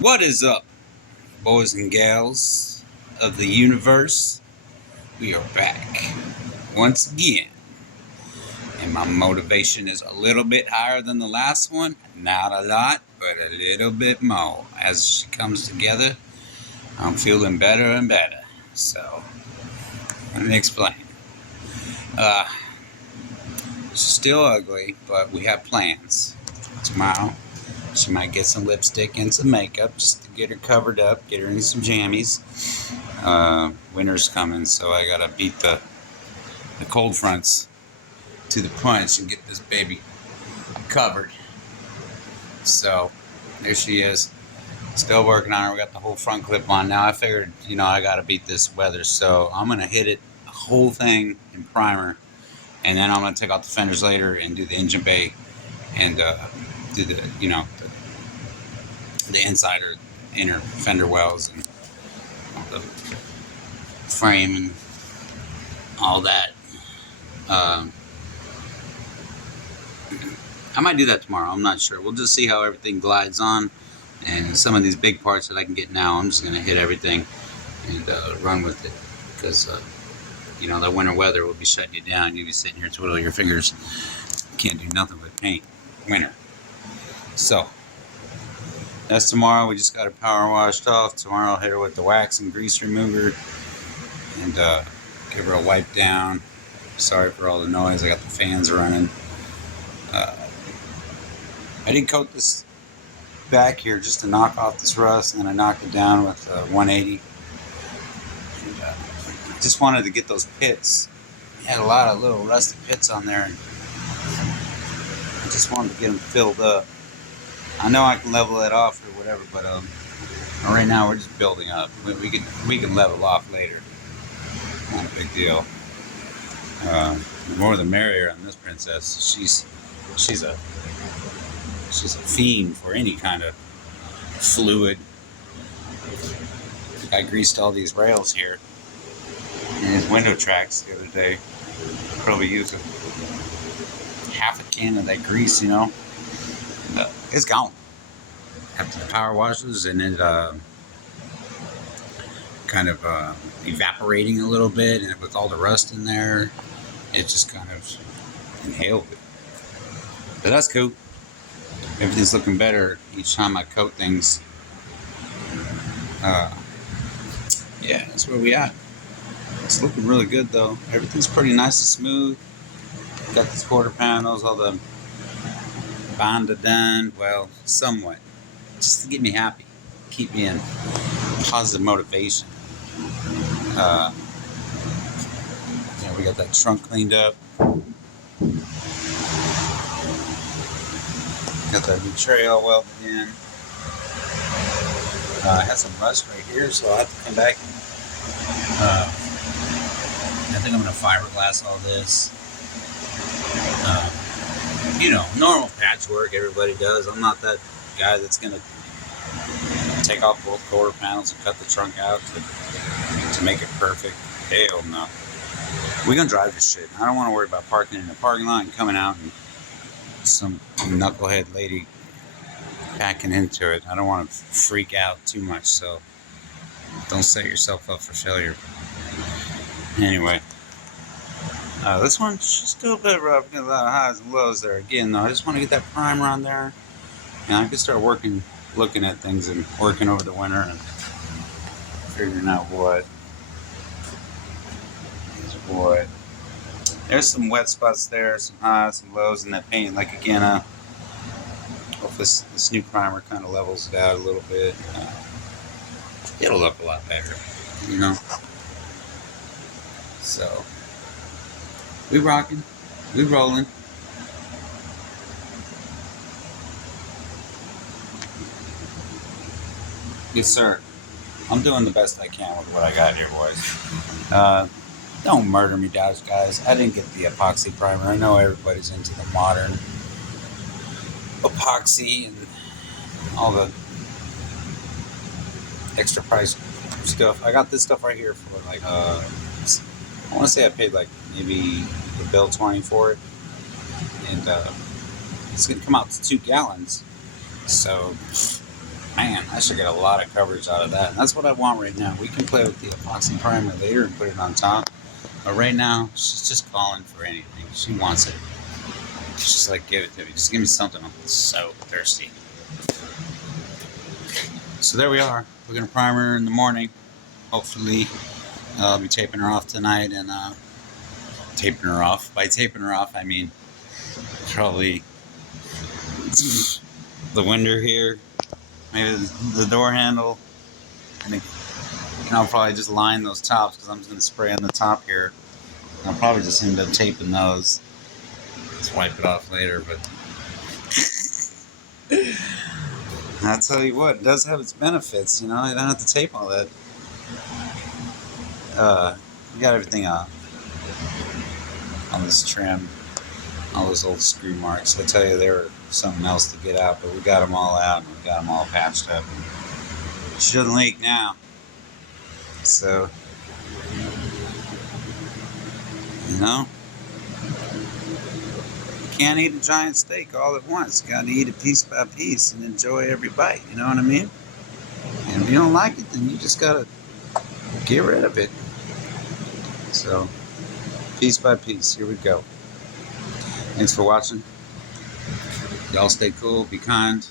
What is up, boys and gals of the universe? We are back once again, and my motivation is a little bit higher than the last one. Not a lot, but a little bit more. As she comes together, I'm feeling better and better. So, let me explain. Uh, she's still ugly, but we have plans. Tomorrow, she might get some lipstick and some makeup just to get her covered up, get her in some jammies. Winter's coming, so I gotta beat the cold fronts to the punch and get this baby covered. So there she is, still working on her. We got the whole front clip on now. I figured, I gotta beat this weather, so I'm gonna hit it the whole thing in primer, and then I'm gonna take out the fenders later and do the engine bay and do the inside or inner fender wells and the frame and all that. I might do that tomorrow. I'm not sure. We'll just see how everything glides on. And some of these big parts that I can get now, I'm just going to hit everything and run with it. Because, that winter weather will be shutting you down. You'll be sitting here twiddling your fingers. Can't do nothing but paint. Winter. So, that's tomorrow. We just got her power washed off. Tomorrow I'll hit her with the wax and grease remover. And give her a wipe down. Sorry for all the noise. I got the fans running. I did coat this back here just to knock off this rust, and then I knocked it down with 180. And, I just wanted to get those pits. I had a lot of little rusty pits on there, and I just wanted to get them filled up. I know I can level it off or whatever, but right now we're just building up. We can level off later. Not a big deal. The more the merrier on this princess. She's a fiend for any kind of fluid. I greased all these rails here and his window tracks the other day. Probably used half a can of that grease, it's gone after the power washes, and it kind of evaporating a little bit, and with all the rust in there, it just kind of inhaled it. But that's cool. Everything's looking better each time I coat things. Yeah, that's where we at. It's looking really good though. Everything's pretty nice and smooth. Got these quarter panels, all the Bonda done. Well, somewhat. Just to get me happy. Keep me in positive motivation. We got that trunk cleaned up. Got that new trail welded in. I had some rust right here, so I'll have to come back and I think I'm going to fiberglass all this. Normal patchwork everybody does. I'm not that guy that's going to take off both quarter panels and cut the trunk out to make it perfect. Hell no. We're going to drive this shit. I don't want to worry about parking in the parking lot and coming out and some knucklehead lady packing into it. I don't want to freak out too much, so don't set yourself up for failure. Anyway, this one's still a bit rough. Got a lot of highs and lows there. Again, though, I just want to get that primer on there, and I can start looking at things and working over the winter and figuring out what is what. There's some wet spots there, some highs, some lows in that paint. Like again, hope this new primer kind of levels it out a little bit. It'll look a lot better, So, we rocking, we rolling. Yes, sir. I'm doing the best I can with what I got here, boys. Don't murder me, Dodge guys. I didn't get the epoxy primer. I know everybody's into the modern epoxy and all the extra price stuff. I got this stuff right here for like I want to say I paid like maybe the bill 20 for it, and it's gonna come out to 2 gallons. So Man, I should get a lot of coverage out of that. And that's what I want right now. We can play with the epoxy primer later and put it on top. But right now, she's just calling for anything. She wants it. She's just like, give it to me. Just give me something. I'm so thirsty. So there we are. We're going to prime her in the morning. Hopefully, I'll be taping her off tonight. And taping her off. By taping her off, I mean probably the window here. Maybe the door handle. And I'll probably just line those tops because I'm just going to spray on the top here. I'll probably just end up taping those. Just wipe it off later, but I'll tell you what, it does have its benefits. You know, you don't have to tape all that. We got everything off on this trim. All those old screw marks. I tell you, they were something else to get out, but we got them all out and we got them all patched up. It shouldn't leak now. So, you know, you can't eat a giant steak all at once. You got to eat it piece by piece and enjoy every bite. You know what I mean? And if you don't like it, then you just got to get rid of it. So, piece by piece, here we go. Thanks for watching. Y'all stay cool, be kind.